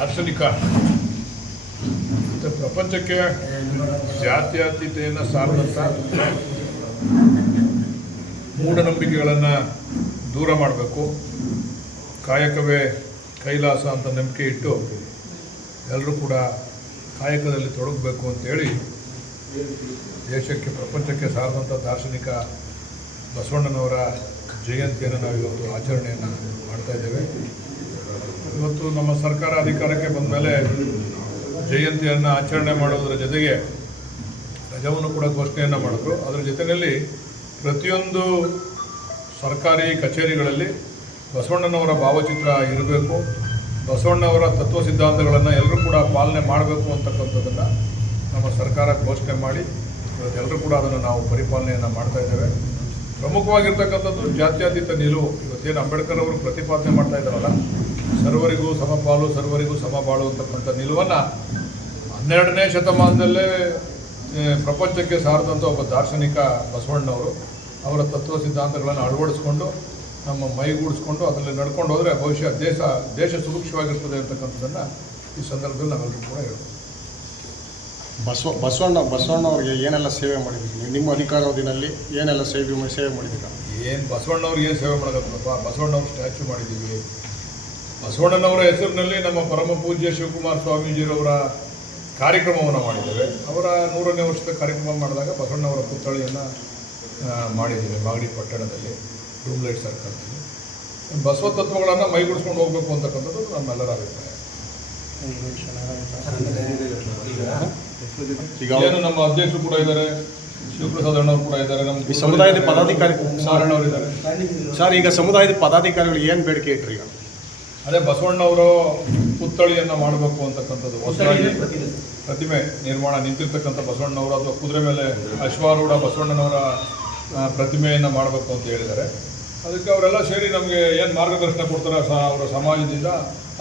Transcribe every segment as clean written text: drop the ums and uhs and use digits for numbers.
ದಾರ್ಶನಿಕ ಮತ್ತು ಪ್ರಪಂಚಕ್ಕೆ ಜಾತ್ಯತೀತತೆಯನ್ನು ಸಾರಿದಂಥ ಮೂಢನಂಬಿಕೆಗಳನ್ನು ದೂರ ಮಾಡಬೇಕು, ಕಾಯಕವೇ ಕೈಲಾಸ ಅಂತ ನಂಬಿಕೆ ಇಟ್ಟು ಎಲ್ಲರೂ ಕೂಡ ಕಾಯಕದಲ್ಲಿ ತೊಡಗಬೇಕು ಅಂತೇಳಿ ದೇಶಕ್ಕೆ ಪ್ರಪಂಚಕ್ಕೆ ಸಾರಿದಂಥ ದಾರ್ಶನಿಕ ಬಸವಣ್ಣನವರ ಜಯಂತಿಯನ್ನು ನಾವು ಇವತ್ತು ಆಚರಣೆಯನ್ನು ಮಾಡ್ತಾಯಿದ್ದೇವೆ. ಇವತ್ತು ನಮ್ಮ ಸರ್ಕಾರ ಅಧಿಕಾರಕ್ಕೆ ಬಂದ ಮೇಲೆ ಜಯಂತಿಯನ್ನು ಆಚರಣೆ ಮಾಡೋದರ ಜೊತೆಗೆ ರಜವನ್ನು ಕೂಡ ಘೋಷಣೆಯನ್ನು ಮಾಡಿದ್ರು. ಅದರ ಜೊತೆಯಲ್ಲಿ ಪ್ರತಿಯೊಂದು ಸರ್ಕಾರಿ ಕಚೇರಿಗಳಲ್ಲಿ ಬಸವಣ್ಣನವರ ಭಾವಚಿತ್ರ ಇರಬೇಕು, ಬಸವಣ್ಣವರ ತತ್ವ ಸಿದ್ಧಾಂತಗಳನ್ನು ಎಲ್ಲರೂ ಕೂಡ ಪಾಲನೆ ಮಾಡಬೇಕು ಅಂತಕ್ಕಂಥದ್ದನ್ನು ನಮ್ಮ ಸರ್ಕಾರ ಘೋಷಣೆ ಮಾಡಿ ಇವತ್ತೆಲ್ಲರೂ ಕೂಡ ಅದನ್ನು ನಾವು ಪರಿಪಾಲನೆಯನ್ನು ಮಾಡ್ತಾಯಿದ್ದೇವೆ. ಪ್ರಮುಖವಾಗಿರ್ತಕ್ಕಂಥದ್ದು ಜಾತ್ಯತೀತ ನಿಲುವು. ಇವತ್ತೇನು ಅಂಬೇಡ್ಕರ್ ಅವರು ಪ್ರತಿಪಾದನೆ ಮಾಡ್ತಾ ಇದ್ದಾರಲ್ಲ, ಸರ್ವರಿಗೂ ಸಮಪಾಲು ಸರ್ವರಿಗೂ ಸಮಬಾಳು ಅಂತಕ್ಕಂಥ ನಿಲುವನ್ನು 12ನೇ ಶತಮಾನದಲ್ಲೇ ಪ್ರಪಂಚಕ್ಕೆ ಸಾರಿದಂಥ ಒಬ್ಬ ದಾರ್ಶನಿಕ ಬಸವಣ್ಣವರು ಅವರ ತತ್ವ ಸಿದ್ಧಾಂತಗಳನ್ನು ಅಳವಡಿಸ್ಕೊಂಡು ನಮ್ಮ ಮೈಗೂಡಿಸ್ಕೊಂಡು ಅದರಲ್ಲಿ ನಡ್ಕೊಂಡು ಹೋದರೆ ಬಹುಶಃ ದೇಶ ಸುಭಿಕ್ಷವಾಗಿರ್ತದೆ ಅಂತಕ್ಕಂಥದ್ದನ್ನು ಈ ಸಂದರ್ಭದಲ್ಲಿ ನಾವೆಲ್ಲರೂ ಕೂಡ ಹೇಳ್ಬೋದು. ಬಸವಣ್ಣವ್ರಿಗೆ ಏನೆಲ್ಲ ಸೇವೆ ಮಾಡಿದ್ದೀವಿ? ನಿಮ್ಮ ಅಧಿಕಾರಾವಧಿನಲ್ಲಿ ಏನೆಲ್ಲ ಸೇವೆ ಮಾಡಿದ್ದೀರಾ? ಏನು ಬಸವಣ್ಣವ್ರಿಗೆ ಏನು ಸೇವೆ ಮಾಡೋದಪ್ಪ? ಬಸವಣ್ಣವ್ರ ಸ್ಟ್ಯಾಚ್ಯೂ ಮಾಡಿದ್ದೀವಿ. ಬಸವಣ್ಣನವರ ಹೆಸರಿನಲ್ಲಿ ನಮ್ಮ ಪರಮ ಪೂಜ್ಯ ಶಿವಕುಮಾರ ಸ್ವಾಮೀಜಿಯವರ ಕಾರ್ಯಕ್ರಮವನ್ನು ಮಾಡಿದ್ದೇವೆ. ಅವರ 100ನೇ ವರ್ಷದ ಕಾರ್ಯಕ್ರಮ ಮಾಡಿದಾಗ ಬಸವಣ್ಣವರ ಪುತ್ಥಳಿಯನ್ನು ಮಾಡಿದ್ದೇವೆ ಮಾಗಡಿ ಪಟ್ಟಣದಲ್ಲಿ, ರೂಮ್ಲೈಟ್ ಸರ್ಕಲ್ನಲ್ಲಿ. ಬಸವ ತತ್ವಗಳನ್ನು ಮೈಗೂಡಿಸ್ಕೊಂಡು ಹೋಗಬೇಕು ಅಂತಕ್ಕಂಥದ್ದು ನಮ್ಮೆಲ್ಲರ ಅಭಿಪ್ರಾಯ. ಈಗ ಏನು ನಮ್ಮ ಅಧ್ಯಕ್ಷರು ಕೂಡ ಇದ್ದಾರೆ, ಶಿವಪ್ರಸಾದ್ ಅಣ್ಣವರು ಕೂಡ ಇದ್ದಾರೆ, ನಮ್ಮ ಸಮುದಾಯದ ಪದಾಧಿಕಾರಿ ಸಾರಣ್ಣವರು ಇದ್ದಾರೆ. ಸರ್, ಈಗ ಸಮುದಾಯದ ಪದಾಧಿಕಾರಿಗಳು ಏನು ಬೇಡಿಕೆ ಇಟ್ಟರು? ಈಗ ಅದೇ ಬಸವಣ್ಣವರು ಪುತ್ಥಳಿಯನ್ನು ಮಾಡಬೇಕು ಅಂತಕ್ಕಂಥದ್ದು, ಹೊಸದಾಗಿ ಪ್ರತಿಮೆ ನಿರ್ಮಾಣ ನಿಂತಿರ್ತಕ್ಕಂಥ ಬಸವಣ್ಣವರು ಅಥವಾ ಕುದುರೆ ಮೇಲೆ ಅಶ್ವಾರೂಢ ಬಸವಣ್ಣನವರ ಪ್ರತಿಮೆಯನ್ನು ಮಾಡಬೇಕು ಅಂತ ಹೇಳಿದ್ದಾರೆ. ಅದಕ್ಕೆ ಅವರೆಲ್ಲ ಸೇರಿ ನಮಗೆ ಏನು ಮಾರ್ಗದರ್ಶನ ಕೊಡ್ತಾರೆ ಅವರ ಸಮಾಜದಿಂದ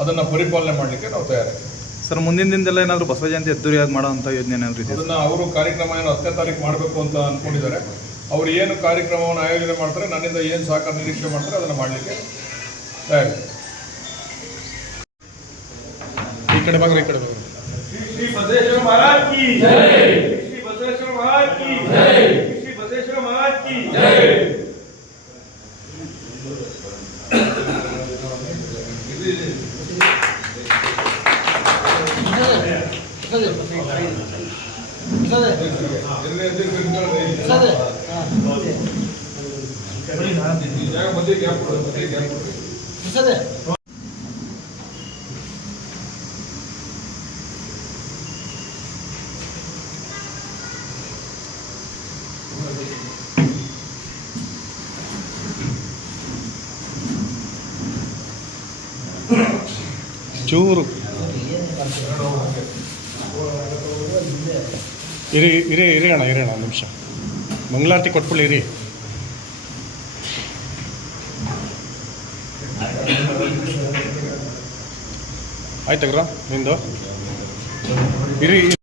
ಅದನ್ನು ಪರಿಪಾಲನೆ ಮಾಡಲಿಕ್ಕೆ ನಾವು ತಯಾರಾಗಿದ್ದೀವಿ. ಸರ್, ಮುಂದಿನ ದಿನದಲ್ಲ ಏನಾದರೂ ಬಸವ ಜಯಂತಿ ಅದ್ದೂರಿಯಾಗಿ ಮಾಡೋ ಅಂಥ ಯೋಜನೆ ಏನಾದರೂ ಇದೆ? ಅದನ್ನು ಅವರು ಕಾರ್ಯಕ್ರಮ ಏನು 10ನೇ ತಾರೀಕು ಮಾಡಬೇಕು ಅಂತ ಅಂದ್ಕೊಂಡಿದ್ದಾರೆ. ಅವರು ಏನು ಕಾರ್ಯಕ್ರಮವನ್ನು ಆಯೋಜನೆ ಮಾಡ್ತಾರೆ, ನನ್ನಿಂದ ಏನು ಸಹಕಾರ ನಿರೀಕ್ಷೆ ಮಾಡ್ತಾರೆ ಅದನ್ನು ಮಾಡಲಿಕ್ಕೆ ತಯಾರಿದೆ. ಈ ಕಡೆ ಭಾಗ ಈ ಕಡೆ ಭಾಗ. ಶ್ರೀ ಬಸವೇಶ್ವರ ಮಹಾರಾಜ್ ಕಿ ಜೈ, ಶ್ರೀ ಬಸವೇಶ್ವರ ಮಹಾರಾಜ್ ಕಿ ಜೈ, ಶ್ರೀ ಬಸವೇಶ್ವರ ಮಹಾರಾಜ್ ಕಿ ಜೈ. ಚೂರು ಇರಿ ಅಣ್ಣ ಒಂದು ನಿಮಿಷ. ಮಂಗಳಾರತಿ ಕೊಟ್ಬಿಡಿ. ಇರಿ ಆಯ್ತಗ್ರ ನಿಂದು ಇರಿ.